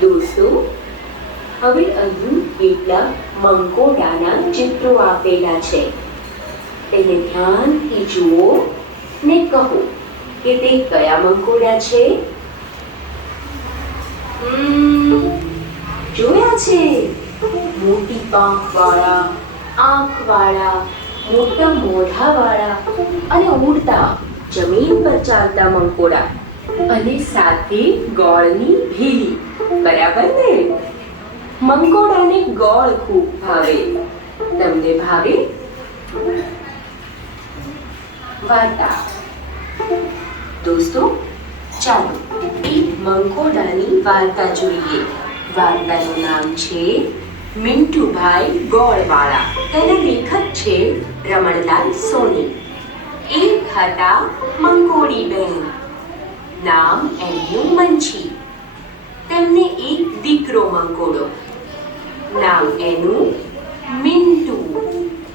દોસ્તો, હવે અહીં કેટલાક મંકોડાના ચિત્રો આપેલા છે. તેને ધ્યાનથી જુઓ ને કહો કે તે કયા મંકોડા છે? જોયા છે? મોટી પાંખ વાળા આંખ વાળા મોટા મોઢા વાળા અને ઉડતા જમીન પર ચાલતા મંકોડા અને સાથે ગોળની ભીલી. બરાબર ને? મંકોડાને ગોળ ખૂબ ભાવે. તમને ભાવે? વાર્તા. દોસ્તો, ચાલો એક મંકોડાની વાર્તા જોઈએ. વાર્તાનું નામ છે મિન્ટુભાઈ ગોળવાળા. તેના લેખક છે રમણલાલ સોની. એક હતા મંકોડી બહેન નામ એમનું મંછી તેમને એક દીકરો મંકોડો નામ એનું